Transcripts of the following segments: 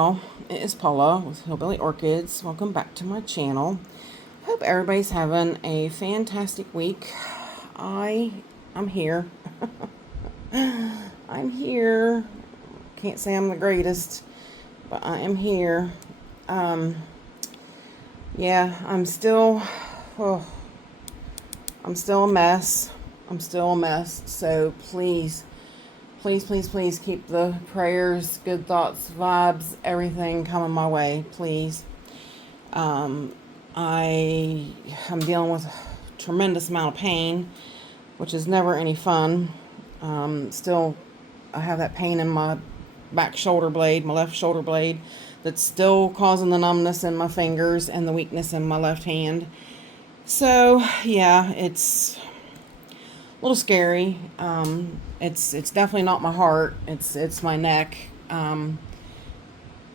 y'all, it is Paula with Hillbilly Orchids. Welcome back to my channel. Hope everybody's having a fantastic week. I'm here. I'm here. Can't say I'm the greatest, but I am here. Yeah, I'm still a mess. So please keep the prayers, good thoughts, vibes, everything coming my way, please. I'm dealing with a tremendous amount of pain, which is never any fun. Still, I have that pain in my back shoulder blade, my left shoulder blade, that's still causing the numbness in my fingers and the weakness in my left hand. So, yeah, it's a little scary. It's definitely not my heart. It's my neck.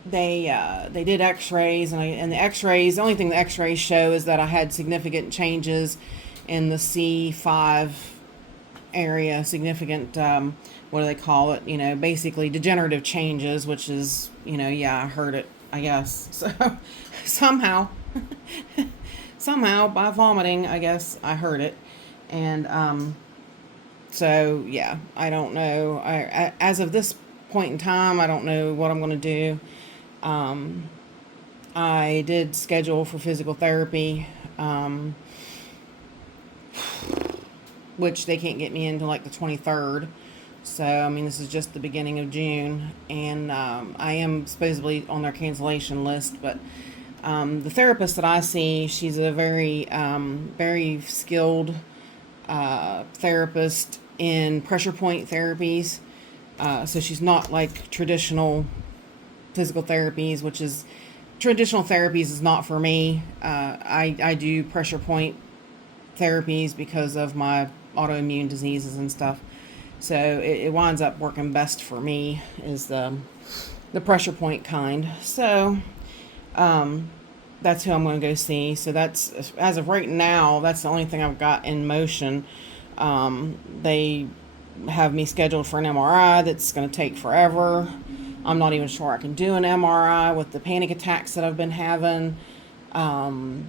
They did X-rays, and the X-rays. The only thing the X-rays show is that I had significant changes in the C5 area. Significant. What do they call it? Basically degenerative changes, which is, yeah, I heard it, I guess. So somehow by vomiting, I guess I heard it, and so, yeah, I don't know. As of this point in time, I don't know what I'm going to do. I did schedule for physical therapy, which they can't get me until like the 23rd. So, I mean, this is just the beginning of June, and I am supposedly on their cancellation list, but the therapist that I see, she's a very, very skilled therapist in pressure point therapies. So she's not like traditional physical therapies, which is traditional therapies is not for me. I do pressure point therapies because of my autoimmune diseases and stuff. So it winds up working best for me is the pressure point kind. So that's who I'm going to go see. So that's, as of right now, that's the only thing I've got in motion. They have me scheduled for an MRI that's going to take forever. I'm not even sure I can do an MRI with the panic attacks that I've been having. Yeah,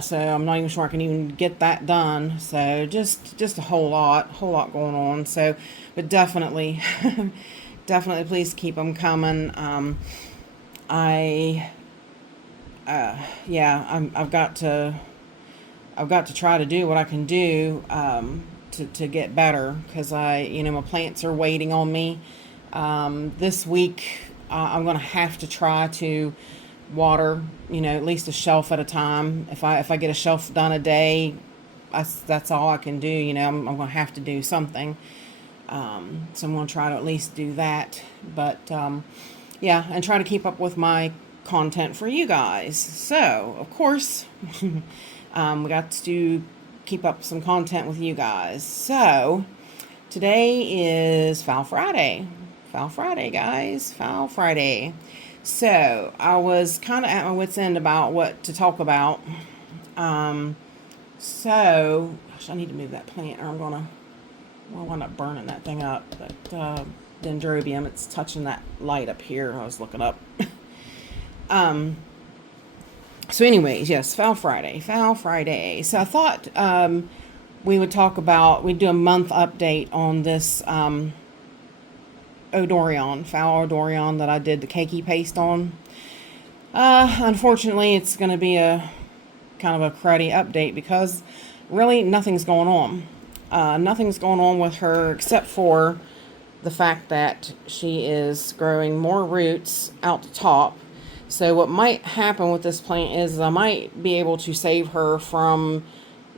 so I'm not even sure I can even get that done. So just a whole lot going on. So, but definitely, definitely please keep them coming. I've got to try to do what I can do to get better, because my plants are waiting on me. This week I'm going to have to try to water, at least a shelf at a time. If I get a shelf done a day, that's all I can do. I'm going to have to do something. So I'm going to try to at least do that. But yeah, and try to keep up with my content for you guys. So of course we got to keep up some content with you guys. So today is Phal Friday. Phal Friday, guys. Phal Friday. So I was kind of at my wit's end about what to talk about. So gosh, I need to move that plant, or I'll wind up burning that thing up. But dendrobium, it's touching that light up here. I was looking up. So anyways, yes, Phal Friday. So I thought we'd do a month update on this Odorion, Phal Odorion that I did the Keiki paste on. Unfortunately, it's going to be a kind of a cruddy update because really nothing's going on. Nothing's going on with her except for the fact that she is growing more roots out the top. So what might happen with this plant is I might be able to save her from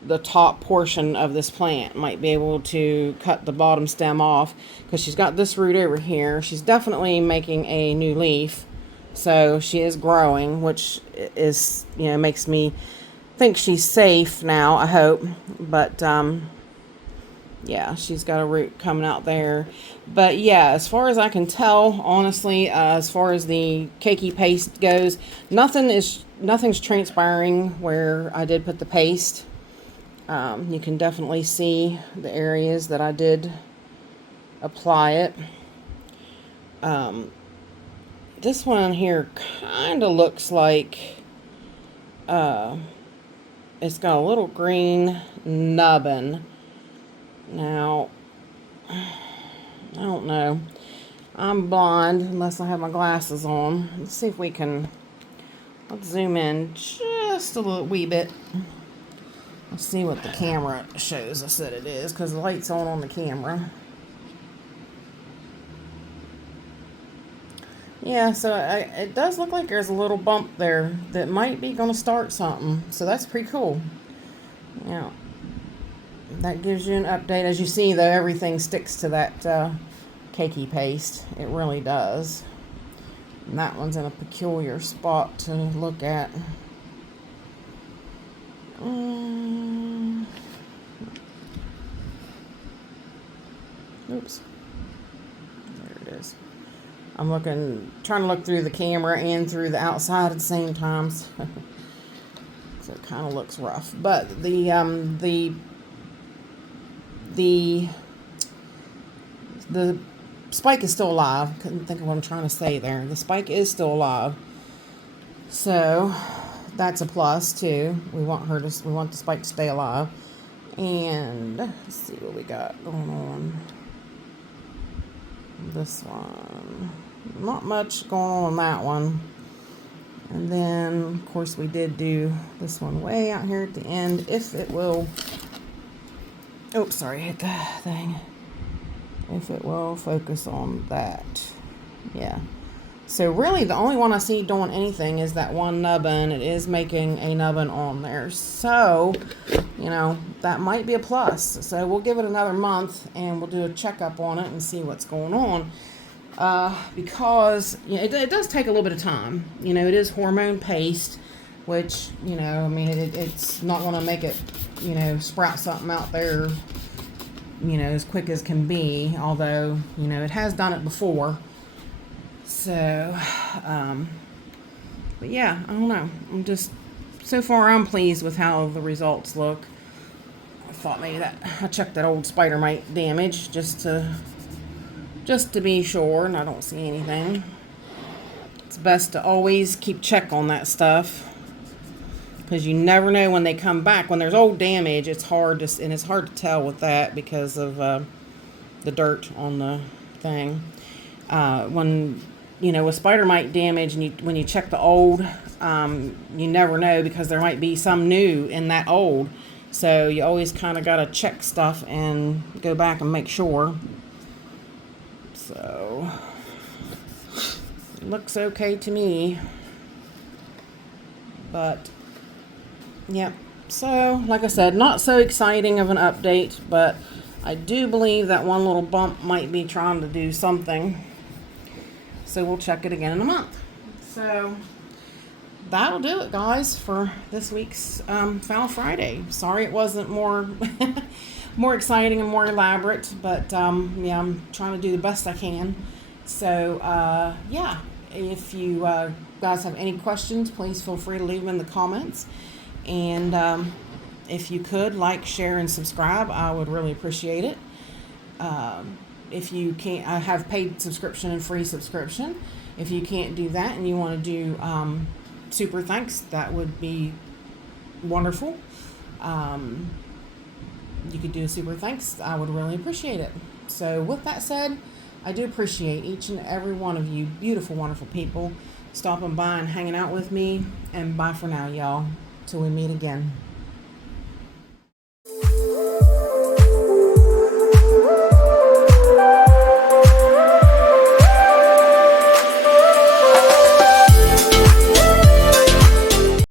the top portion of this plant. Might be able to cut the bottom stem off because she's got this root over here. She's definitely making a new leaf. So she is growing, which is, makes me think she's safe now, I hope. But yeah, she's got a root coming out there. But yeah, as far as I can tell, honestly, as far as the Keiki paste goes, nothing's transpiring where I did put the paste. You can definitely see the areas that I did apply it. this one here kind of looks like it's got a little green nubbin. Now, I don't know. I'm blind unless I have my glasses on. Let's see if we can, let's zoom in just a little wee bit. Let's see what the camera shows us that it is, because the light's on the camera. Yeah, so it does look like there's a little bump there that might be going to start something. So that's pretty cool. Yeah, that gives you an update. As you see, though, everything sticks to that Keiki paste. It really does. And that one's in a peculiar spot to look at. Oops. There it is. I'm trying to look through the camera and through the outside at the same time. So it kind of looks rough. But the spike is still alive. Couldn't think of what I'm trying to say there. The spike is still alive. So that's a plus too. We want the spike to stay alive. And let's see what we got going on. This one, not much going on that one. And then of course we did do this one way out here at the end. If it will, oops, sorry, hit the thing. If it will focus on that. Yeah. So really the only one I see doing anything is that one nubbin. It is making a nubbin on there. So, you know, that might be a plus. So we'll give it another month and we'll do a checkup on it and see what's going on. Because you know, it does take a little bit of time. You know, it is hormone paste, which, you know, I mean, it's not going to make it, you know, sprout something out there, you know, as quick as can be. Although, you know, it has done it before. So, but yeah, I don't know. So far I'm pleased with how the results look. I thought maybe I checked that old spider mite damage just to be sure, and I don't see anything. It's best to always keep check on that stuff, because you never know when they come back. When there's old damage, it's hard to tell with that because of the dirt on the thing. When you know, with spider mite damage, and when you check the old, you never know, because there might be some new in that old. So you always kind of got to check stuff and go back and make sure. So it looks okay to me. But yeah, so like I said, not so exciting of an update, but I do believe that one little bump might be trying to do something. So we'll check it again in a month. So that'll do it, guys, for this week's Phal Friday. Sorry it wasn't more more exciting and more elaborate, but yeah, I'm trying to do the best I can. So yeah, if you guys have any questions, please feel free to leave them in the comments. And if you could like, share, and subscribe, I would really appreciate it. If you can't, I have paid subscription and free subscription. If you can't do that and you want to do super thanks, that would be wonderful. You could do a super thanks. I would really appreciate it. So with that said, I do appreciate each and every one of you beautiful, wonderful people stopping by and hanging out with me. And bye for now, y'all. Till we meet again.